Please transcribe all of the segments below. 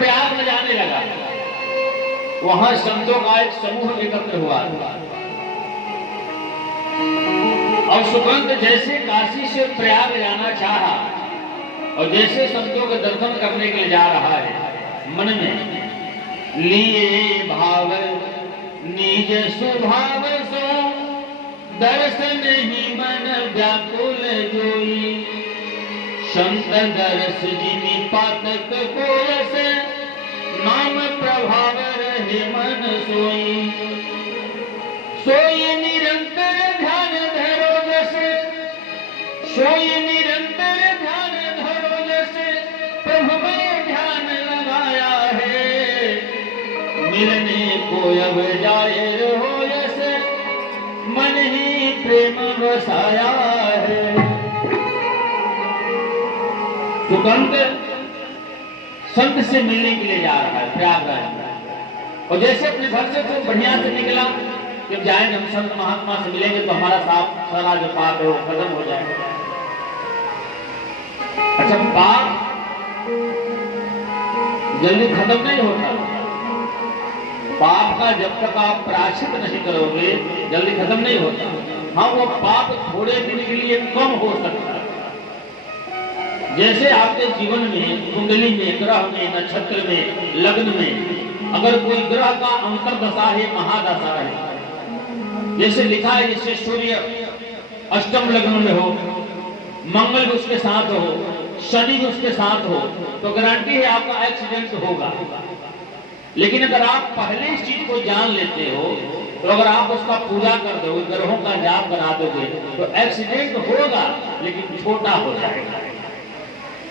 प्रयाग में जाने लगा। वहां संतों का एक समूह एकत्र हुआ और सुगंध जैसे काशी से प्रयाग जाना चाहा और जैसे संतों के दर्शन करने के लिए जा रहा है, मन में लिए भाव निज स्वभाव सो दर्शन ही मन व्याकुल जोई, संत दर्श जिनि पातक कोयस नाम प्रभाव रहे मन सोई, सोई निरंतर ध्यान धरो जैसे, सोई निरंतर ध्यान धरो जैसे प्रभु में ध्यान लगाया है, मिलने को अब जाहिर हो जैसे मन ही प्रेम बसाया है। सुगंध संत से मिलने के लिए जा रहा है प्रयागराज, और जैसे अपने घर से तो बढ़िया से निकला, जब जाएंगे हम संत महात्मा से मिलेंगे तो हमारा सारा जो पाप है वो खत्म हो जाएगा। अच्छा, पाप जल्दी खत्म नहीं होता, पाप का जब तक आप प्रायश्चित नहीं करोगे जल्दी खत्म नहीं होता। हाँ, वो पाप थोड़े दिन के लिए कम हो सकता है। जैसे आपके जीवन में कुंडली में, ग्रह में, नक्षत्र में, लग्न में अगर कोई ग्रह का अंतर्दशा है, महादशा है, जैसे लिखा है जैसे सूर्य अष्टम लग्न में हो, मंगल भी उसके साथ हो, शनि भी उसके साथ हो, तो गारंटी है आपका एक्सीडेंट होगा। लेकिन अगर आप पहले इस चीज को जान लेते हो तो अगर आप उसका पूजा कर दोगे, ग्रहों का जाप करा दोगे तो एक्सीडेंट होगा लेकिन छोटा हो जाएगा।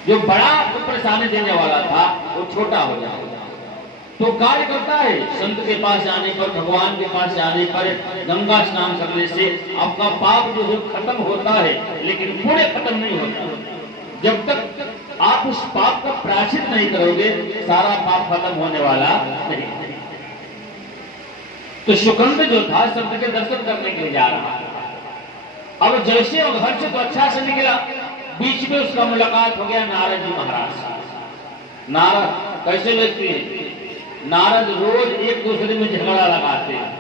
जो बड़ा परेशानी देने वाला था वो छोटा हो जाएगा। तो कार्य करता है, संत के पास जाने पर, भगवान के पास जाने पर, गंगा स्नान करने से आपका पाप जो है खत्म होता है, लेकिन पूरे खत्म नहीं होता। जब तक आप उस पाप का प्रायश्चित नहीं करोगे सारा पाप खत्म होने वाला नहीं। तो सुगंध जो था संत के दर्शन करने के लिए जा रहा था। अब जैसे वो घर से तो अच्छा से निकला, बीच में उसका मुलाकात हो गया नारद जी महाराज से। नारद कैसे व्यक्ति है? नारद रोज एक दूसरे में झगड़ा लगाते हैं,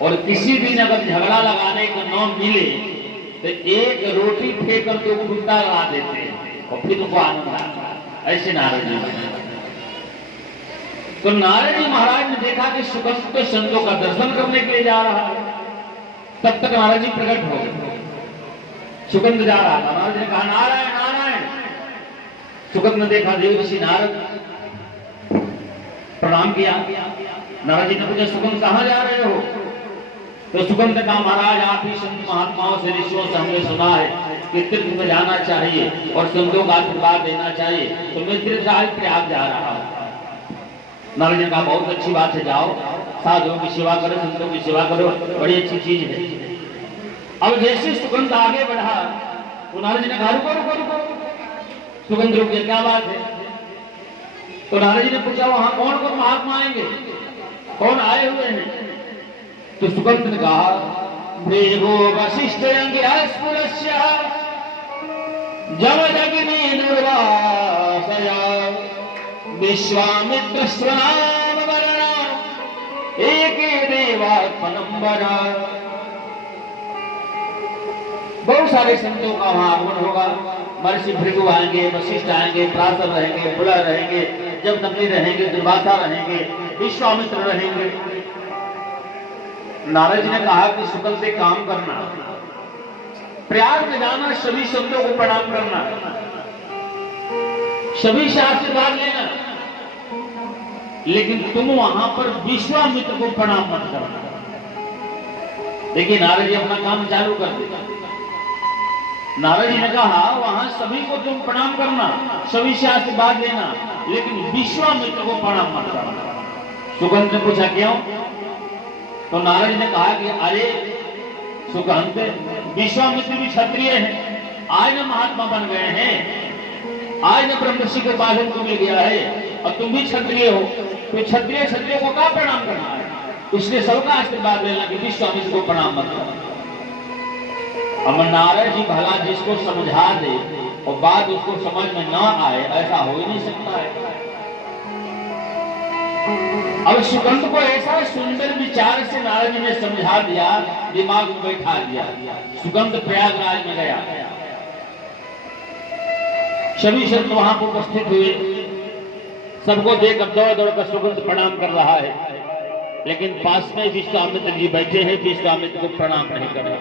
और किसी दिन अगर झगड़ा लगाने का नाम मिले तो एक रोटी फेंक करके उल्टा लगा देते हैं और फिर उनको आनंद आता है। ऐसे नारद जी महाराज। तो नारद जी महाराज ने देखा कि सुगंध तो संतों का दर्शन करने के लिए जा रहा है, तब तक नारद जी प्रकट हो गए। सुगंध जा रहा था, नारद जी ने कहा नारायण नारायण। सुगंध ने देखा देव ऋषि नारद, प्रणाम किया। नारद जी ने पूछा सुगंध कहाँ जा रहे हो? तो सुगंध ने कहा महाराज आप ही संत महात्माओं से, ऋषियों से हमने सुना है कि तीर्थ में जाना चाहिए और संतों का आशीर्वाद देना चाहिए, तो मैं तीर्थ आज प्रयाग जा रहा हूँ। नारद जी ने कहा बहुत अच्छी बात है, जाओ साधुओं की सेवा करो, संतों की सेवा करो, बड़ी अच्छी चीज है। अब जैसे सुगंध आगे बढ़ा तो नारद जी ने कहा रुको रुको रुको। सुगंध रुक गया, क्या बात है? तो नारद जी ने पूछा वहां कौन कौन महात्मा आएंगे, कौन आए हुए हैं? तो सुगंध ने कहा देवो वशिष्ठ जमदग्नि दुर्वासया विश्वामित्र स्वनाम वरणा एके देवात्मनंबरा। बहुत सारे संतों का वहां आगमन होगा। महर्षि भृगु आएंगे, वशिष्ठ आएंगे, पराशर रहेंगे, बुला रहेंगे, जमदग्नि रहेंगे, दुर्वासा रहेंगे, विश्वामित्र रहेंगे। नारद जी ने कहा कि शुक्ल से काम करना, प्रयाग में जाना, सभी संतों को प्रणाम करना, सभी से आशीर्वाद लेना, लेकिन तुम वहां पर विश्वामित्र को प्रणाम मत करना। देखिए नारद जी अपना काम चालू कर दिया। नारद जी ने कहा वहां सभी को तुम प्रणाम करना, सभी से आशीर्वाद लेना, लेकिन विश्वामित्र को प्रणाम मत करना। सुगंध ने पूछा क्यों? तो नारद जी ने कहा कि अरे सुगंध, विश्वामित्र भी क्षत्रिय है, आज न महात्मा बन गए हैं, आज न ब्रह्मर्षि के बाधन को मिल गया है, और तुम भी क्षत्रिय हो, तो क्षत्रिय को क्या प्रणाम करना है? इसलिए सबका आशीर्वाद लेना कि विश्वामित्र को प्रणाम मत करना। अब नारद जी भला जिसको समझा दे और बात उसको समझ में ना आए, ऐसा हो ही नहीं सकता है। अब सुगंध को ऐसा सुंदर विचार से नारद जी ने समझा दिया, दिमाग में बैठा दिया। सुगंध प्रयागराज में गया, सभी संत वहां पर उपस्थित हुए, सबको देखकर दौड़ दौड़ कर सुगंध प्रणाम कर रहा है, लेकिन पास में विश्वामित्र जी बैठे हैं, विश्वामित्र को प्रणाम नहीं कर रहे।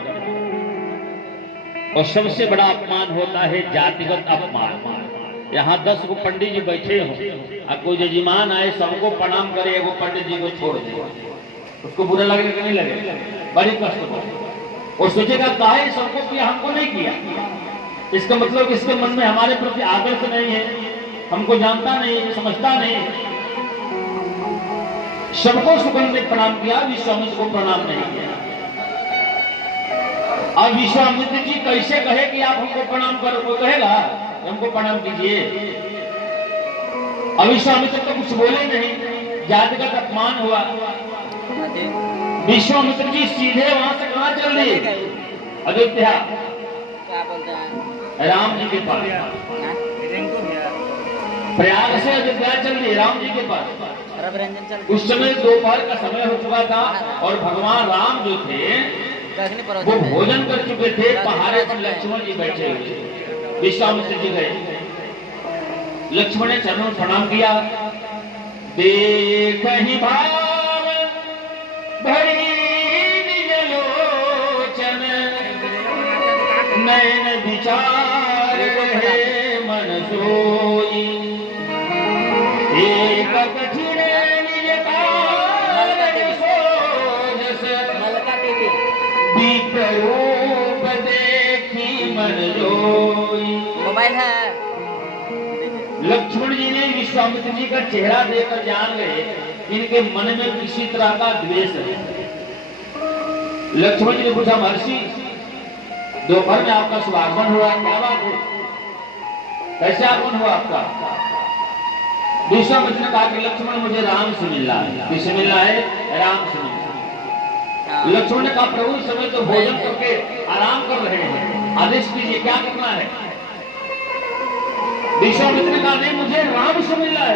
और सबसे बड़ा अपमान होता है जातिगत अपमान। यहाँ 10 को पंडित जी बैठे हो और कोई जजमान आए सबको प्रणाम करे, वो पंडित जी को छोड़ दे, उसको बुरा लगेगा कि नहीं लगेगा? बड़ी कष्ट हो, वो सोचेगा काहे सबको किया, हमको नहीं किया। इसका मतलब इसके मन में हमारे प्रति आदर्श नहीं है, हमको जानता नहीं, समझता नहीं। सबको सुगंध ने प्रणाम किया, विश्वामित्र को प्रणाम नहीं किया। अब विश्वामित्र जी कैसे कहे कि आप हमको प्रणाम करो? कोई कहेगा हमको प्रणाम कीजिए? अब विश्वामित्र तो कुछ बोले नहीं, जातिगत अपमान हुआ। विश्वामित्र जी सीधे वहां से कहां चल दिए? अयोध्या, राम जी के पास। प्रयाग से अयोध्या चल दिए राम जी के पास। उस समय दोपहर का समय हो चुका था और भगवान राम जो थे वो भोजन कर चुके थे। पहाड़े पर लक्ष्मण जी बैठे हुए, विश्वामित्र जी गए, लक्ष्मण ने चरणों प्रणाम किया। देख ही भाव भरी निज लोचन, नयन विचार रहे मन सोई, एक कठिन निज कार्य सोजस, रूप देखी मन जोई। मोबाइल है। लक्ष्मण जी ने विश्वामित्र जी का चेहरा देखकर जान गए इनके मन में किसी तरह का द्वेष है। लक्ष्मण जी ने पूछा, महर्षि दोपहर में आपका शुभागमन हुआ, क्या बात है, कैसे आगमन हुआ आपका? विश्वामित्र ने कहा कि लक्ष्मण मुझे राम से मिलना है। किससे मिलना है? राम से मिलना है। लक्ष्मण ने कहा, प्रभु इस समय तो भोजन करके आराम कर रहे हैं, आदेश कीजिए क्या करना है? विश्वामित्र ने कहा, नहीं मुझे राम से मिलना है।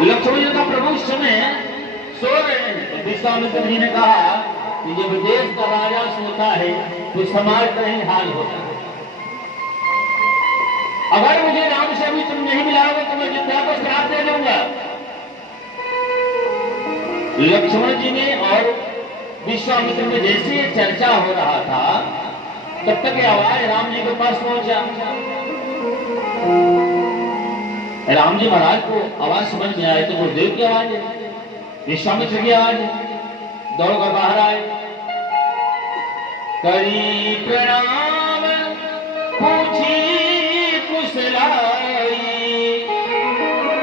लक्ष्मण जी ने कहा, प्रभु इस समय सो रहे हैं। विश्वामित्र जी ने कहा कि जब देश का राजा सोता है तो समाज का ही हाल होता है। अगर मुझे राम से अभी तुम नहीं मिलाओगे तो मैं अयोध्या को श्राप दे दूंगा। लक्ष्मण जी ने और विश्वामित्र में जैसे ये चर्चा हो रहा था तब तक ये आवाज राम जी के पास पहुंचा। राम जी महाराज को आवाज समझ में आए तो गुरुदेव की आवाज है, विश्वामित्र की आवाज है। दौड़कर बाहर आए, करी प्रणाम पूछी कुशलाई,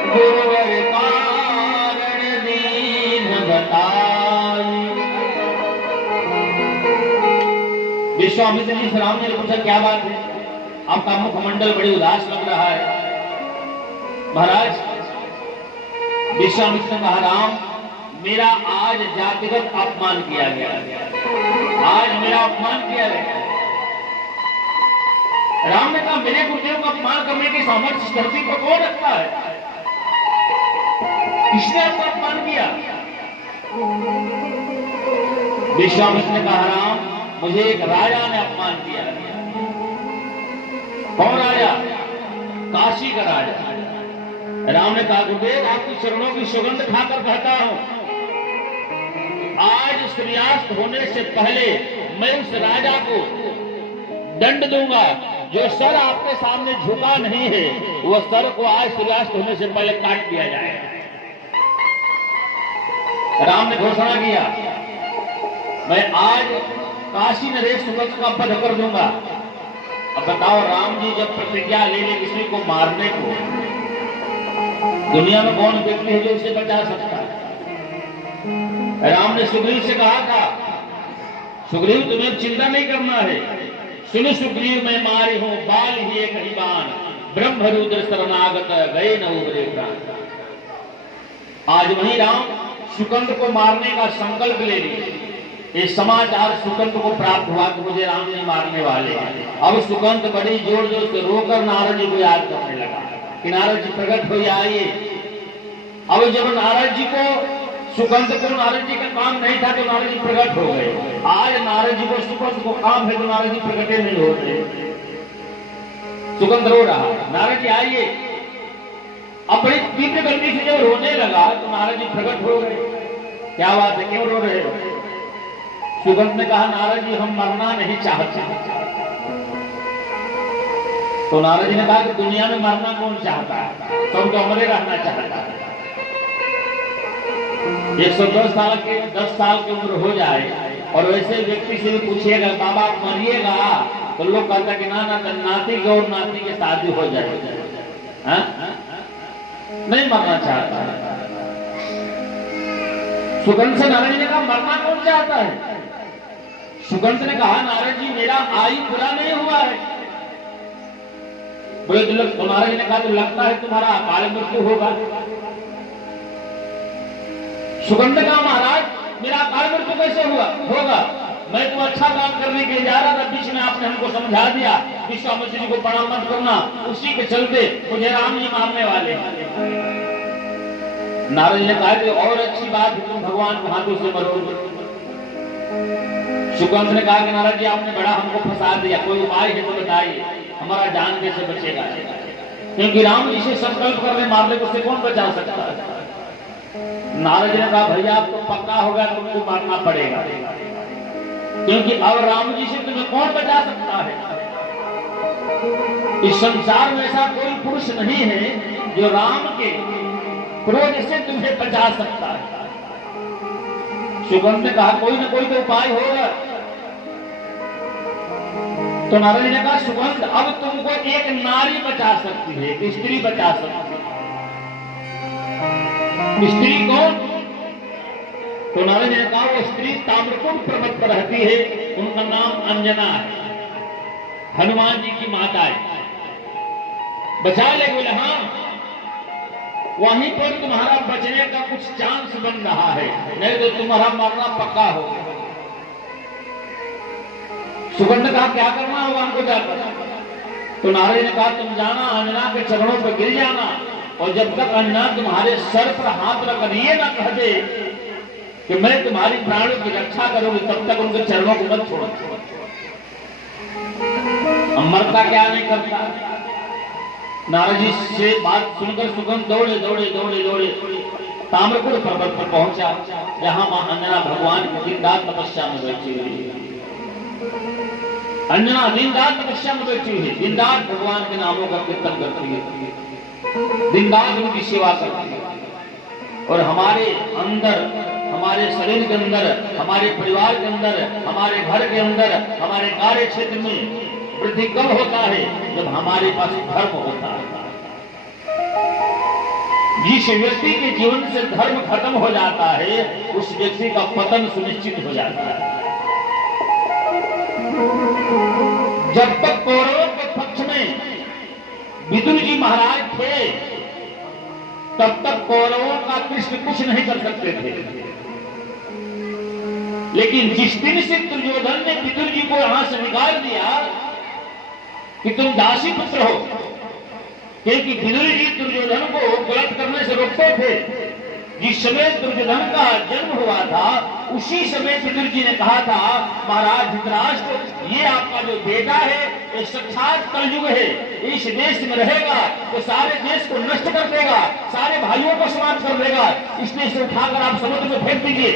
गुरुवर कारण दीन बताई। विश्वामित्र जी से राम जी ने पूछा, क्या बात है, आपका मुखमंडल बड़ी उदास लग रहा है। महाराज विश्वामित्र ने कहा, राम मेरा आज जातिगत अपमान किया गया, आज मेरा अपमान किया गया। राम ने कहा, मेरे गुरुदेव का अपमान करने की सामर्थ्य इस धरती पर कौन रखता है? किसने आपका अपमान किया? विश्वामित्र ने कहा, राम मुझे एक राजा ने अपमान किया। कौन राजा? काशी का राजा। राम ने कहा, गुरुदेव आपकी चरणों की सुगंध खाकर कहता हूं, आज सूर्यास्त होने से पहले मैं उस राजा को दंड दूंगा जो सर आपके सामने झुका नहीं है, वह सर को आज सूर्यास्त होने से पहले काट दिया जाएगा। राम ने घोषणा किया, मैं आज काशी नरेश सुगंध का वध कर दूंगा। अब बताओ, राम जी जब प्रतिज्ञा ले ले किसी को मारने को, दुनिया में कौन व्यक्ति है जो उसे बचा सकता है? राम ने सुग्रीव से कहा था, सुग्रीव तुम्हें चिंता नहीं करना है, सुन सुग्रीव मैं मारी हूं बाल ही एक ही बाण, ब्रह्म रुद्र शरणागत गए न उबरे प्राण। आज वही राम सुकंद को मारने का संकल्प ले लिए। ये समाचार सुकंद को प्राप्त हुआ कि मुझे राम जी मारने वाले हैं। अब सुकंद बड़ी जोर जोर से रोकर नारद जी को याद करने लगा कि नारद जी प्रकट हो जाइए। अब जब नारद जी को सुगंध को नारद जी का काम नहीं था तो नारद जी प्रकट हो गए। आज नारद जी को सुगंध को काम है तो नारद जी प्रकटे नहीं हो रहे। सुगंध रो रहा, नारद जी आइए। अब बड़ी तीव्र गति से जब रोने लगा तो नारद जी प्रकट हो गए। क्या बात है, क्यों रो रहे हो? सुगंध ने कहा, नारद जी हम मरना नहीं चाहते। तो नारद जी ने कहा कि दुनिया में मरना कौन चाहता है, सब तो अमरे रहना चाहता है। 110 साल के 10 साल की उम्र हो जाए और वैसे व्यक्ति से भी पूछिएगा बाबा आप मरिएगा, तो लोग कहता कि ना ना नाती के और नाती के शादी हो जाए। नहीं मरना चाहता है। सुगंध से नारद जी ने कहा मरना कौन चाहता है? सुगंध ने कहा नारद जी मेरा आयु पूरा नहीं हुआ है। बोले तो नारद जी ने कहा तो लगता है तुम्हारा अकाल मृत्यु होगा। सुगंध कहा महाराज मेरा अकाल मृत्यु कैसे होगा? मैं तो अच्छा काम करने के लिए जा रहा था, बीच में आपने हमको समझा दिया विश्वामित्र जी को प्रणाम मत करना, उसी के चलते मुझे राम जी मारने वाले। नारद जी ने कहा कि और अच्छी बात है तुम भगवान के हाथों से मरोगे। सुगंध ने कहा कि नारद जी आपने बड़ा हमको फंसा दिया, कोई उपाय है तो बताइए, हमारा जान कैसे बचेगा? क्योंकि राम जी से संकल्प करने मारने को से कौन बचा सकता है? नारद जी ने कहा भैया अब तो पक्का हो गया, तुमको मारना पड़ेगा, क्योंकि अब राम जी से तुम्हें कौन बचा सकता है? इस संसार में ऐसा कोई पुरुष नहीं है जो राम के क्रोध से तुम्हें बचा सकता है। सुगंध ने कहा कोई ना कोई तो उपाय होगा। तो नारद जी ने कहा सुगंध अब तुमको एक नारी बचा सकती है, एक स्त्री बचा सकती है। स्त्री कौन? तो नारद जी ने कहा वो स्त्री ताम्रकुंड पर्वत पर रहती है, उनका नाम अंजना है, हनुमान जी की माता है। बचा ले? बोले हाँ, वहीं पर तुम्हारा बचने का कुछ चांस बन रहा है, नहीं तो तुम्हारा मरना पक्का हो। सुगंध कहा क्या करना होगा हमको जाकर? तो नारद ने कहा तुम जाना अंजना के चरणों पर गिर जाना, और जब तक अंजना तुम्हारे सर पर हाथ रखकर ये ना कह दे कि मैं तुम्हारी प्राणों की रक्षा करूंगी, तब तक उनके चरणों को मत छोड़ो। मरता क्या नहीं करता। नारद जी से बात सुनकर सुगंध दौड़े दौड़े दौड़े दौड़े ताम्रकुंड पर्वत पर पहुंचा, जहां मां अंजना भगवान की दिन रात तपस्या में बैठी हुई है। अंजना दिन रात तपस्या में बैठी हुई है, दिन रात भगवान के नामों का कीर्तन करती है, दिन रात उनकी सेवा करती है। और हमारे अंदर, हमारे शरीर के अंदर, हमारे परिवार के अंदर, हमारे घर के अंदर, हमारे कार्य क्षेत्र में वृद्धि कब होता है? जब हमारे पास धर्म होता है। जिस व्यक्ति के जीवन से धर्म खत्म हो जाता है उस व्यक्ति का पतन सुनिश्चित हो जाता है। जब तक कौरवों के पक्ष में विदुर जी महाराज थे तब तक कौरवों का कृष्ण कुछ नहीं कर सकते थे, लेकिन जिस दिन से दुर्योधन ने विदुर जी को यहां से निकाल दिया कि तुम दासी पुत्र हो, क्योंकि विदुर जी दुर्योधन को गलत करने से रोकते थे। जिस समय दुर्योधन का जन्म हुआ था उसी समय विदुर जी ने कहा था महाराज धृतराष्ट्र, ये आपका जो बेटा है ये साक्षात कलयुग है, इस देश में रहेगा तो सारे देश को नष्ट कर देगा, सारे भाइयों को समाप्त कर देगा, इसलिए इसे उठाकर आप समुद्र में फेंक दीजिए।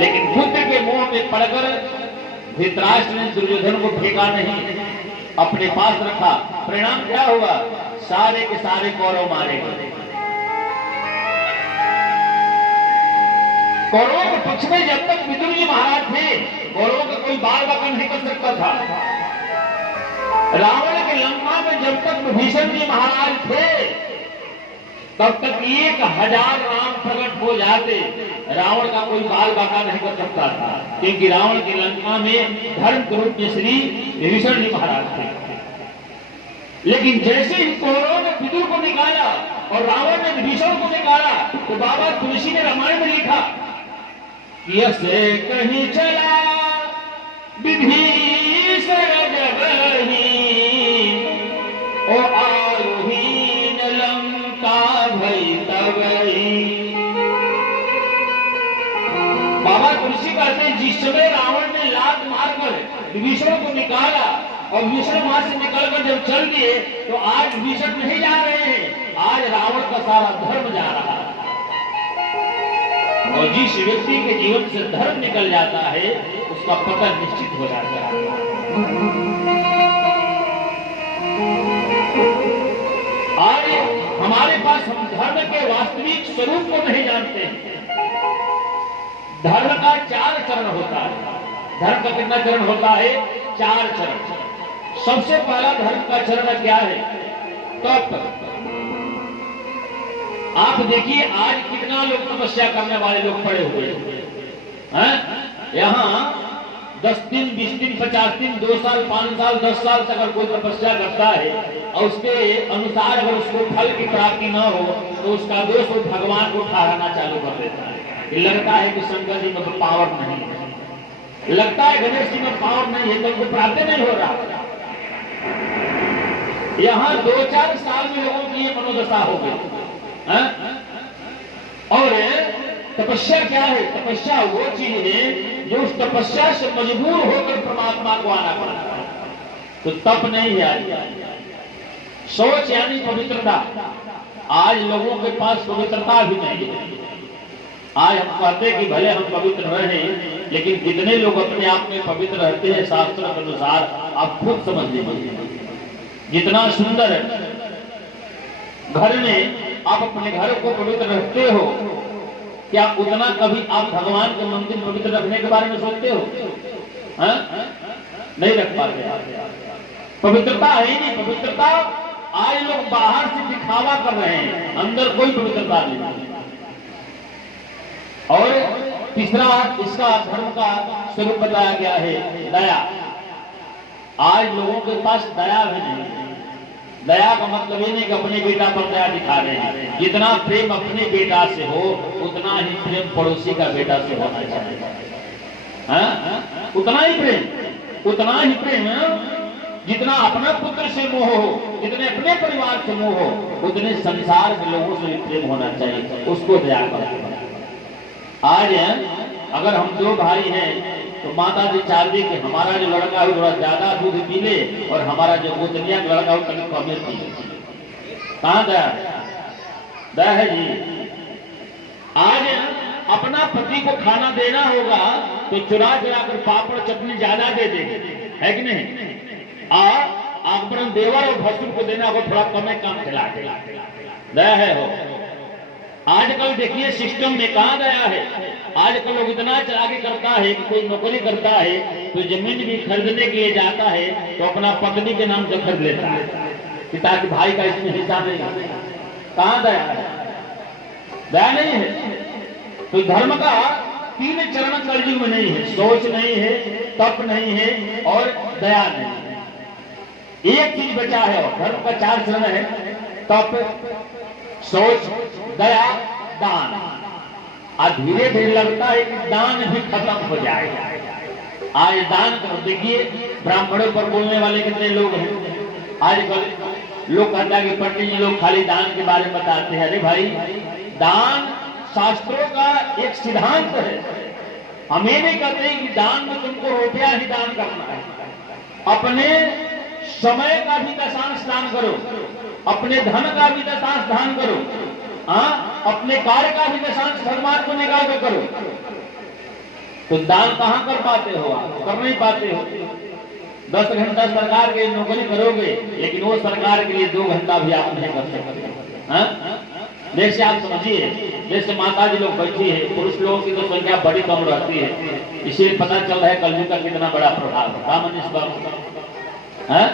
लेकिन पुत्र के मोह में पड़कर धृतराष्ट्र ने दुर्योधन को फेंका नहीं, अपने पास रखा। परिणाम क्या हुआ? सारे के सारे कौरव मारे गए। कौरवों के पक्ष में जब तक विदुर जी महाराज थे कौरवों का कोई बाल बाका नहीं कर सकता था। रावण के लंका में जब तक विभीषण जी महाराज थे तब तक 1000 राम प्रकट हो जाते, रावण का कोई बाल बाका नहीं कर सकता था, क्योंकि रावण की लंका में धर्म स्वरूप के श्री विभीषण जी महाराज थे। लेकिन जैसे ही कौरवों ने विदुर को निकाला और रावण ने विभीषण को निकाला तो बाबा तुलसी ने रामायण में लिखा यसे कहीं चला विभीषण जब ओ आयुहीन लंका भई तबई। बाबा तुलसी कहते हैं जिस समय रावण ने लात मारकर विभीषण को निकाला और विभीषण वहां से निकलकर जब चल दिए तो आज विभीषण नहीं जा रहे हैं, आज रावण का सारा धर्म जा रहा है। और जिस व्यक्ति के जीवन से धर्म निकल जाता है उसका पतन निश्चित हो जाता है। आज हमारे पास हम धर्म के वास्तविक स्वरूप को नहीं जानते हैं। धर्म का 4 चरण होता है। धर्म का कितना चरण होता है? 4 चरण। सबसे पहला धर्म का चरण क्या है? तप। आप देखिए आज कितना लोग तपस्या करने वाले लोग पड़े हुए हैं। यहाँ 10 दिन, 20 दिन, 50 दिन, 2 साल, 5 साल, 10 साल तक अगर कोई तपस्या करता है और उसके अनुसार अगर उसको फल की प्राप्ति न हो तो उसका दोष वो भगवान को ठहराना चालू कर देता है। लगता है कि शंकर जी में पावर नहीं है, लगता है गणेश जी में पावर नहीं है, तो उनको प्राप्ति नहीं हो रहा। यहाँ 2-4 साल में लोगों की ये मनोदशा हो गई। और तपस्या क्या है? तपस्या वो चीज है जो उस तपस्या से मजबूर होकर परमात्मा को आना पड़ता है। तो तप नहीं है आज। सोच यानी पवित्रता, आज लोगों के पास पवित्रता भी नहीं है। आज हम कहते हैं कि भले हम पवित्र रहें, लेकिन कितने लोग अपने आप में पवित्र रहते हैं शास्त्र के अनुसार आप खुद समझ लीजिए। जितना सुंदर घर में आप अपने घर को पवित्र रखते हो, क्या उतना कभी आप भगवान के मंदिर पवित्र रखने के बारे में सोचते हो? नहीं रख पाते। पवित्रता है ही नहीं। पवित्रता आज लोग बाहर से दिखावा कर रहे हैं, अंदर कोई पवित्रता नहीं। और तीसरा इसका धर्म का स्वरूप बताया गया है दया। आज लोगों के पास दया भी नहीं। दया का मतलब ये नहीं कि अपने बेटा पर दया दिखा रहे हैं। जितना प्रेम अपने बेटा से हो उतना ही प्रेम पड़ोसी का बेटा से होना चाहिए। उतना ही प्रेम जितना अपना पुत्र से मोह हो, जितने अपने परिवार से मोह हो, उतने संसार के लोगों से भी प्रेम होना चाहिए। उसको दया करना। आज अगर हम 2 भाई हैं तो माता जी चाहती कि हमारा जो लड़का है थोड़ा ज्यादा दूध पी ले और हमारा जो गोतनिया का लड़का हो कभी कम पी ले। कहाँ दया है जी? आज अपना पति को खाना देना होगा तो चुरा कर पापड़ चटनी ज्यादा दे देंगे, है कि नहीं? अपना देवर और भसुर को देना होगा थोड़ा कम खिला के। दया है हो। आजकल देखिए सिस्टम में कहाँ गया है। आजकल लोग इतना आगे करता है कि कोई नौकरी करता है तो जमीन भी खरीदने के लिए जाता है तो अपना पत्नी के नाम से खरीद लेता है कि ताकि भाई का इसमें हिस्सा नहीं। कहाँ दया है? दया नहीं है। तो धर्म का 3 चरण कलयुग में नहीं है। सोच नहीं है, तप नहीं है और दया नहीं है। एक चीज बचा है और धर्म का 4 चरण है, तप, सोच, दया, दान। और धीरे धीरे लगता है कि दान भी खत्म हो जाएगा। आज दान करो। देखिए ब्राह्मणों पर बोलने वाले कितने लोग हैं। आजकल लोग कहता है कि पंडित जी लोग खाली दान के बारे में बताते हैं। अरे भाई, दान शास्त्रों का एक सिद्धांत है। हम ये नहीं कहते कि दान में तुमको रुपया ही दान करना है। अपने समय का भी दशांश दान करो, अपने धन का भी दशांश दान करो, अपने कार्य का भी दशांश भगवान को निकाल कर करो। तो दान कहाँ कर पाते हो? आप कर नहीं पाते हो। 10 घंटा सरकार की नौकरी करोगे लेकिन वो सरकार के लिए 2 घंटा भी आप नहीं कर सकते। जैसे आप समझिए, जैसे माता जी लोग बैठी है, पुरुष लोगों की तो संख्या बड़ी कम रहती है, इसीलिए पता चल रहा है कलयुग का कितना बड़ा प्रभाव है।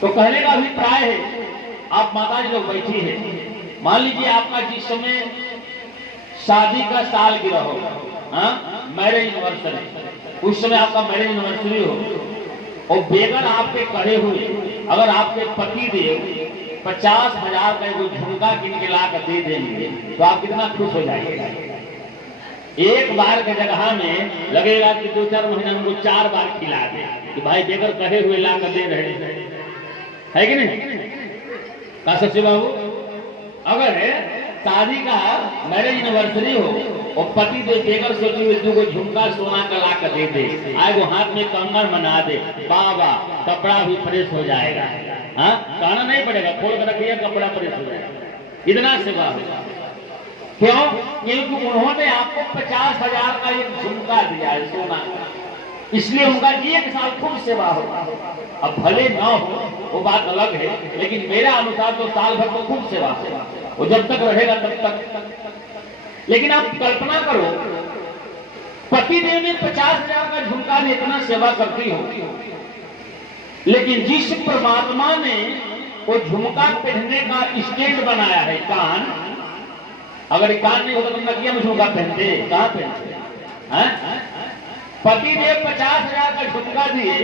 तो कहने का अभिप्राय है, आप माता जी लोग बैठी है, मान लीजिए आपका जिस समय शादी का साल गिरा हो, मैरिज एनिवर्सरी, उस समय आपका मैरिज एनिवर्सरी हो और बेगर आपके खड़े हुए अगर आपके पति देव 50,000 का कोई झुमका किन के ला कर दे देंगे तो आप कितना खुश हो जाएंगे। एक बार के जगह में लगेगा कि 2-4 महीने उनको 4 बार खिला दे कि भाई बेगर कहे हुए ला कर दे रहे हैं। है कि नहीं? का सच्चे बाबू, अगर शादी का मैरिज एनिवर्सरी हो और पति दे बेगर सोची हुई को झुमका सोना का ला कर दे दे, आए वो हाथ में कंगन बना दे, बाबा कपड़ा भी फ्रेश हो जाएगा। हाँ, कहना नहीं पड़ेगा, खोल कर रखिए कपड़ा फ्रेश हो जाएगा। इतना सेवा होगा। क्यों? क्योंकि उन्होंने आपको 50,000 का एक झुमका दिया है सोना, इसलिए उनका 1 साल खूब सेवा होगा। अब भले ना हो वो बात अलग है, लेकिन मेरा अनुसार तो साल भर तो खूब सेवा होगा, वो जब तक रहेगा तब तक। लेकिन आप कल्पना करो, पति देव ने 50,000 का झुमका में इतना सेवा करती हो, लेकिन जिस परमात्मा ने वो झुमका पहनने का स्टैंड बनाया है कान, अगर कान नहीं होता तो नकिया में झुमका पहनते, कहां पहनते? पति देव 50,000 का झुमका दिए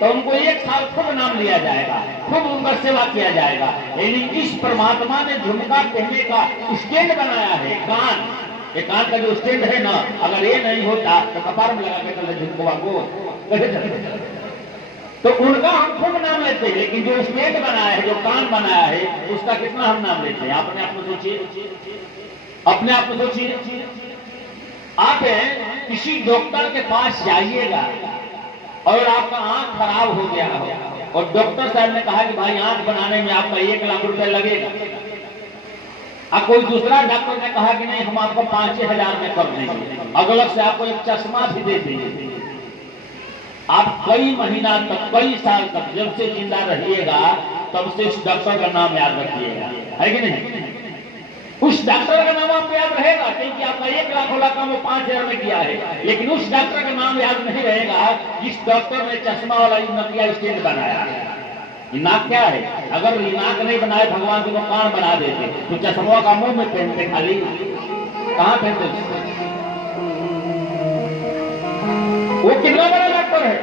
तो उनको 1 साल खूब नाम लिया जाएगा, खूब उनका सेवा किया जाएगा। लेकिन इस परमात्मा ने झुमका पहनने का स्टैंड बनाया है कान, ये कान का जो स्टैंड है ना, अगर ये नहीं होता तो कपार में लगा के चलते झुमकुआ को कैसे चलते? तो उनका हम खूब नाम लेते हैं, लेकिन जो स्टैंड बनाया है, जो कान बनाया है, उसका कितना हम नाम लेते हैं? अपने आप में सोचिए, अपने आप में सोचिए। आप किसी डॉक्टर के पास जाइएगा और आपका आंख खराब हो गया हो और डॉक्टर साहब ने कहा कि भाई आंख बनाने में आपका 1 लाख रुपए लगेगा, और कोई दूसरा डॉक्टर ने कहा कि नहीं हम आपको 5,000 में कर देंगे, अगले से आपको एक चश्मा भी दे देंगे। आप कई महीना तक, कई साल तक जब से जिंदा रहिएगा तब से उस डॉक्टर का नाम याद रखिएगा, है कि नहीं? उस डॉक्टर का नाम आपको याद रहेगा, क्योंकि आपका 1 लाख वाला काम वो 5,000 में किया है। लेकिन उस डॉक्टर का नाम याद नहीं रहेगा जिस डॉक्टर ने चश्मा वाला नकिया स्टैंड बनाया है। नाक क्या है? अगर नाक नहीं बनाए भगवान को कान बना देते तो चश्मा का मुंह में पहनते, खाली कहां पहनते? वो कितना बड़ा डॉक्टर है,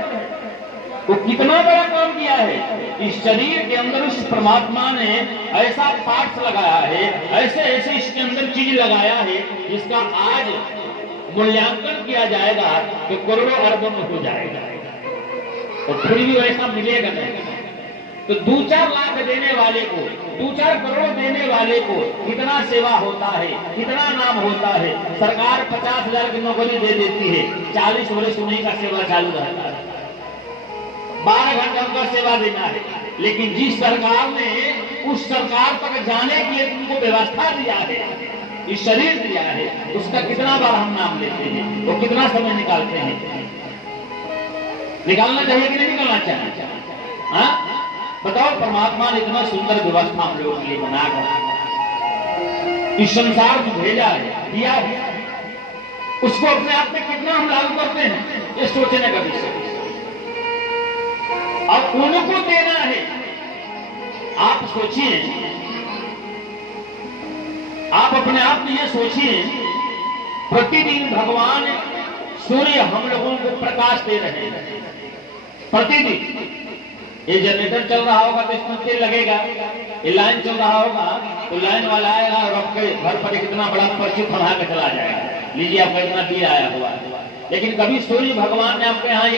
वो कितना बड़ा काम किया है। इस शरीर के अंदर उस परमात्मा ने ऐसा पार्ट्स लगाया है, ऐसे ऐसे इसके अंदर चीज लगाया है जिसका आज मूल्यांकन किया जाएगा तो करोड़ों अरबों में हो जाएगा, और फिर भी ऐसा मिलेगा नहीं। तो 2-4 लाख देने वाले को, 2-4 करोड़ देने वाले को कितना सेवा होता है, कितना नाम होता है। सरकार 50,000 की नौकरी दे देती है, 40 वर्ष उन्हीं का सेवा चालू रहता है, 12 घंटा उनका सेवा देना है। लेकिन जिस सरकार ने उस सरकार तक जाने के लिए तुमको व्यवस्था दिया है, इस शरीर दिया है, उसका कितना बार हम नाम लेते हैं, वो कितना समय निकालते हैं? निकालना चाहिए कि नहीं निकालना चाहिए? हाँ बताओ, परमात्मा ने इतना सुंदर व्यवस्था हम लोगों के लिए बनाकर इस संसार को भेजा है, दिया है, उसको अपने आप में कितना हम लागू करते हैं, ये सोचने का विषय। अब उनको देना है। आप सोचिए, आप अपने आप में ये सोचिए, प्रतिदिन भगवान सूर्य हम लोगों को प्रकाश दे रहे हैं प्रतिदिन। ये जनरेटर चल रहा होगा तो इसमें तेल लगेगा, ये लाइन चल रहा होगा तो लाइन वाला आएगा और आपके घर पर कितना बड़ा पर्ची फंसा के चला जाएगा, लीजिए आपका इतना बिल आया हुआ। लेकिन कभी सूर्य भगवान ने आपके यहाँ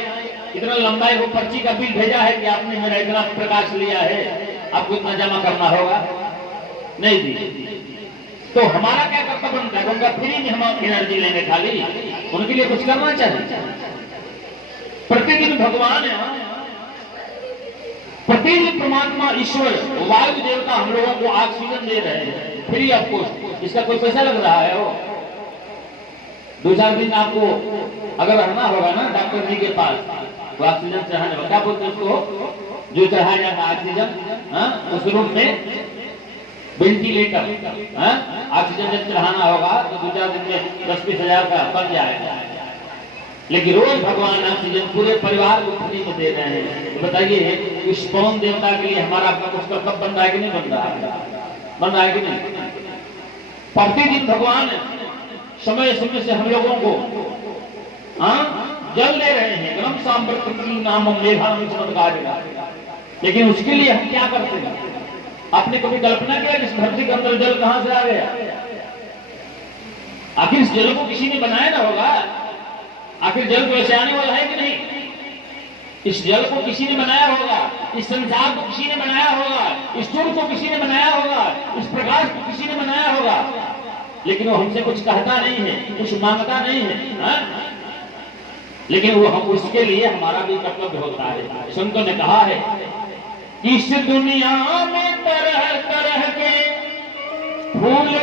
इतना लंबा वो पर्ची का बिल भेजा है कि आपने मेरा इतना प्रकाश लिया है, आपको इतना जमा करना होगा? नहीं दी। तो हमारा क्या कर्तव्य बनता है? उनका फ्री में हम एनर्जी लेंगे, खाली उनके लिए कुछ करना चाहिए। प्रतिदिन भगवान प्रतिदिन परमात्मा ईश्वर वायु देवता हम लोगों को ऑक्सीजन दे रहे हैं फ्री ऑफ कॉस्ट। इसका कोई पैसा लग रहा है? वो 2-4 दिन आपको अगर रहना होगा ना डॉक्टर जी के पास, तो ऑक्सीजन चढ़ाने, क्या बोलते हैं उसको, जो चढ़ाया जाता है ऑक्सीजन, उस रूम में वेंटिलेटर, ऑक्सीजन जब चढ़ाना होगा तो 2-4 दिन में 10-20 हजार का बन जाएगा। लेकिन रोज भगवान ऑक्सीजन पूरे परिवार को फ्री में दे रहे हैं। तो बताइए, इस पवन देवता के लिए हमारा अपना कुछ कर्तव्य बन रहा है कि नहीं बन रहा है? बन रहा है कि नहीं? प्रतिदिन भगवान समय समय से हम लोगों को जल दे रहे हैं, गरम सांबर नाम मेघा चमत्कार। लेकिन उसके लिए हम क्या करते हैं? आपने कभी कल्पना किया इस धरती के अंदर जल कहां से आ गया? आखिर इस जल को किसी ने बनाया ना होगा? आखिर जल को ऐसे आने वाला है कि नहीं? इस जल को किसी ने बनाया होगा, इस संसार को किसी ने बनाया होगा, इस सूर्य को किसी ने बनाया होगा, इस प्रकाश को किसी ने बनाया होगा, लेकिन वो हमसे कुछ कहता नहीं है, कुछ मांगता नहीं है, हा? लेकिन वो हम उसके लिए हमारा भी कर्तव्य होता है। संतों ने कहा है, इस दुनिया में तरह तरह के फूल